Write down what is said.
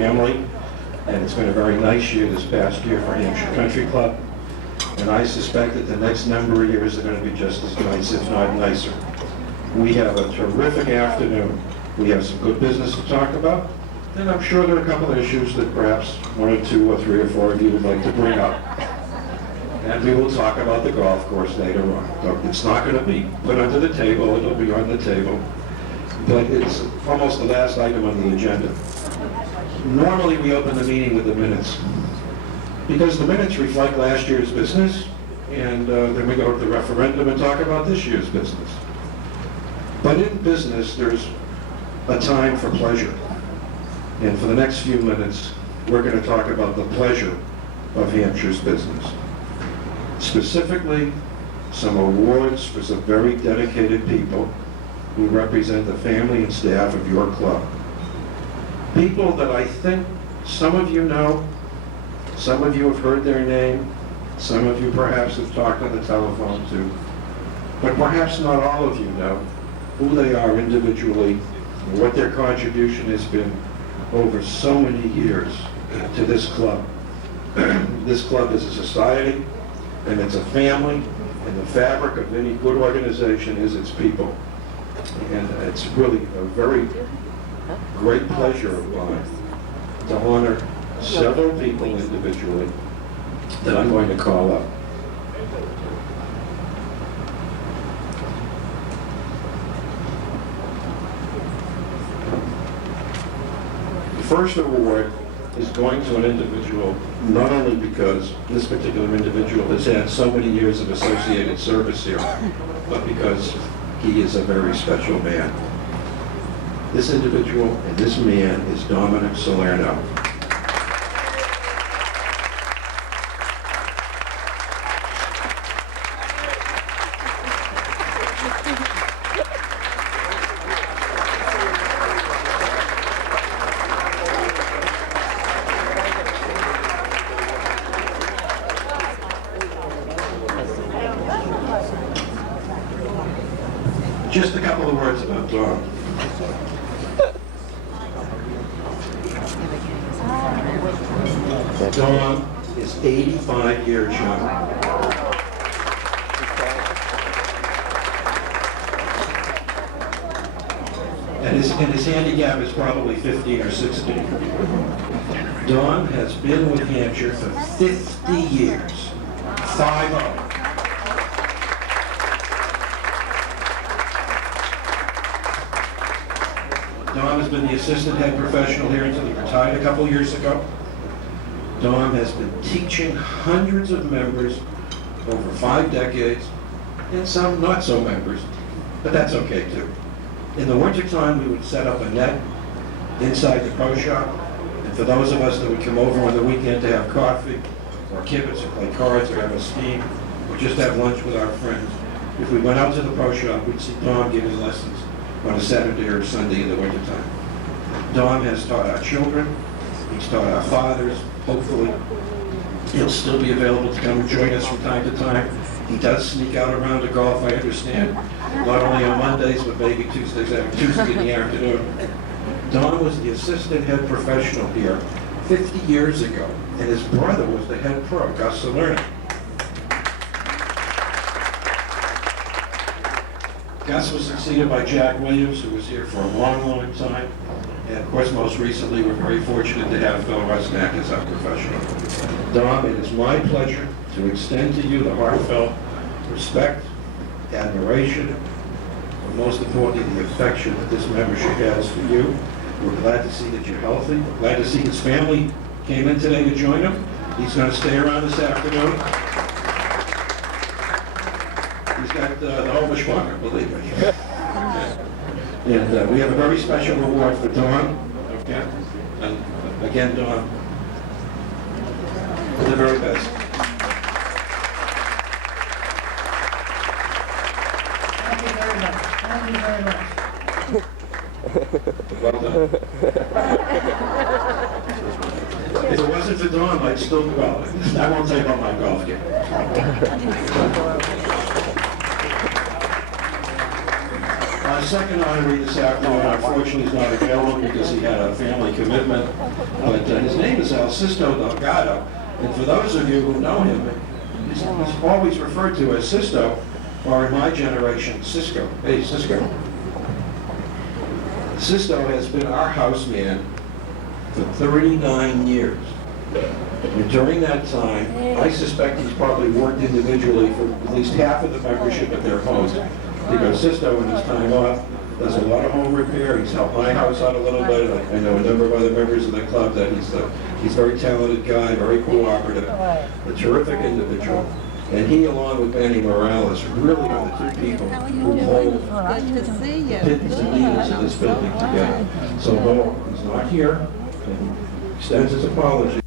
family, and it's been a very nice year this past year for Hampshire Country Club. And I suspect that the next number of years are going to be just as nice, if not nicer. We have a terrific afternoon. We have some good business to talk about, and I'm sure there are a couple of issues that perhaps one or two or three or four of you would like to bring up. And we will talk about the golf course later on. It's not going to be put under the table, it'll be on the table, but it's almost the last item on the agenda. Normally we open the meeting with the minutes, because the minutes reflect last year's business, and then we go to the referendum and talk about this year's business. But in business, there's a time for pleasure. And for the next few minutes, we're going to talk about the pleasure of Hampshire's business. Specifically, some awards for some very dedicated people who represent the family and staff of your club. People that I think some of you know, some of you have heard their name, some of you perhaps have talked on the telephone to, but perhaps not all of you know who they are individually, what their contribution has been over so many years to this club. This club is a society, and it's a family, and the fabric of any good organization is its people. And it's really a very great pleasure of mine to honor several people individually that I'm going to call up. The first award is going to an individual, not only because this particular individual has had so many years of associated service here, but because he is a very special man. This individual and this man is Dominick Salerno. Just a couple of words about Dom. Dom is 85 years young. And his handicap is probably 15 or 16. Dom has been with Hampshire for 50 years. 5-0. Dom has been the assistant head professional here until he retired a couple years ago. Dom has been teaching hundreds of members over 5 decades, and some not so members, but that's okay too. In the wintertime, we would set up a net inside the pro shop, and for those of us that would come over on the weekend to have coffee, or kibitz, or play cards, or have a steam, or just have lunch with our friends, if we went out to the pro shop, we'd see Dom giving lessons on a Saturday or Sunday in the wintertime. Dom has taught our children, he's taught our fathers, hopefully. He'll still be available to come and join us from time to time. He does sneak out around to golf, I understand, not only on Mondays, but maybe Tuesday in the afternoon. Dom was the assistant head professional here 50 years ago, and his brother was the head pro, Dom Salerno. Gus was succeeded by Jack Williams, who was here for a long, long time. And of course, most recently, we're very fortunate to have Phil Rusnak as our professional. Dom, it is my pleasure to extend to you the heartfelt respect, admiration, but most importantly, the affection that this membership has for you. We're glad to see that you're healthy. We're glad to see his family came in today to join him. He's going to stay around this afternoon. He's got the whole bushwhacker, believe me. And we have a very special reward for Dom. Okay? And again, Dom, the very best. Thank you very much. Thank you very much. Well done. If it wasn't for Dom, I'd still, well, I won't tell you about my golf game. our second honoree this afternoon, unfortunately, is not available because he had a family commitment, but his name is Sisto Delgado, and for those of you who know him, he's always referred to as Sisto, or in my generation, Cisco. Hey, Cisco. Sisto has been our house man for 39 years. And during that time, I suspect he's probably worked individually for at least half of the membership at their homes. Because Sisto, in his time off, does a lot of home repair. He's helped my house out a little bit. I know a number of other members of the club that he's a very talented guy, very cooperative, a terrific individual. And he, along with Benny Morales, really are the two people who hold Good to see you. pins and needles in this building together. So Bo is not here, and he extends his apology.